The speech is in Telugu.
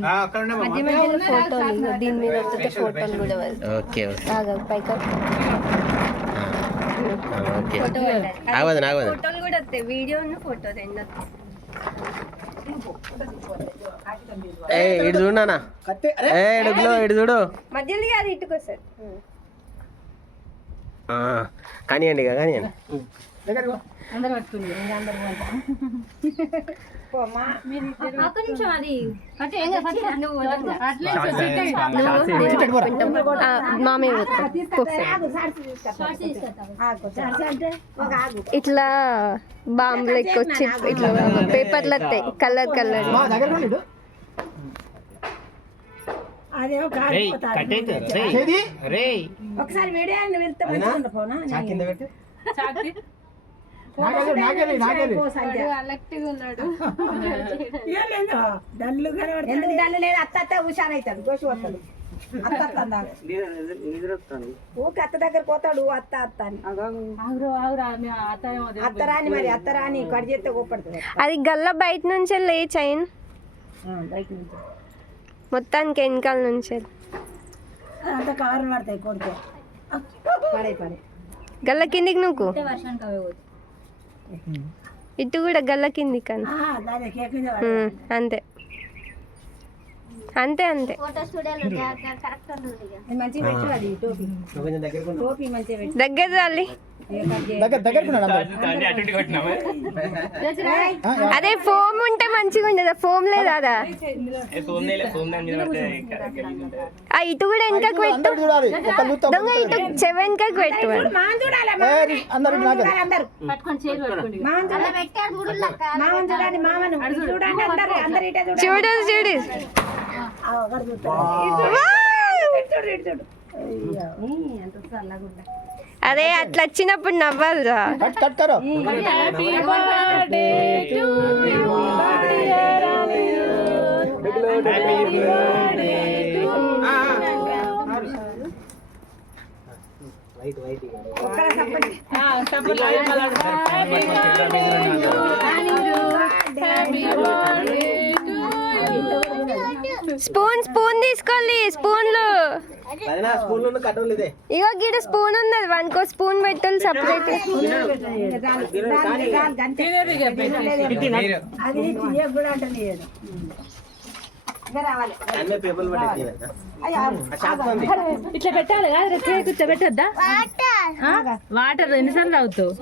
మధ్య మధ్యలో ఫోటోలు దీని మీద వస్తే ఫోటోలు కూడా ఓకే పైకి ఓకే ఫోటోలు కూడా వస్తాయి వీడియో ఫోటో రెండు ఇటు చూడు నాన్న ఇటు చూడు మధ్యలో అది ఇటుకో సార్ కానివ్వండి కానివ్వండి అందరు పట్టుకుంది ఇట్లా బాంబు లెక్క వచ్చి ఇట్లా పేపర్లు వస్తాయి కలర్ కలర్ ఒకసారి వీడియో అత్త హుషారైతాడు గోషి వస్తాడు అత్త దగ్గర పోతాడు అత్త అత్త అని అత్తరాని మరి అత్తరాని కడి చేస్తే కోపడుతుంది అది గల్ల బయట నుంచే లే చైన్ బయట నుంచి మొత్తానికి వెనకాల నుంచి అంత కవర్లు పడతాయి కొడితే పడే పడే గల్ల కిందికి నువ్వు ఇటు కూడా గల్ల కింది కానీ అంతే అంతే అంతే దగ్గర రాలి అదే ఫోమ్ ఉంటే మంచిగా ఉండదు ఫోమ్ లేదా ఇటు కూడా వెనకకు పెట్టు దొంగ ఇటు చెవి వెనకకు పెట్టు చూడు చూడు అదే అట్లా వచ్చినప్పుడు నవ్వాలిరా స్పూన్ తీసుకోవాలి స్పూన్లు ఇగో గిడ స్పూన్ ఉన్నది వానికో స్పూన్ పెట్టాలి సపరేట్ ఇట్లా పెట్టాలి కూర్చోబెట్టద్దా వాటర్ ఎన్నిసార్లు తాగుతావు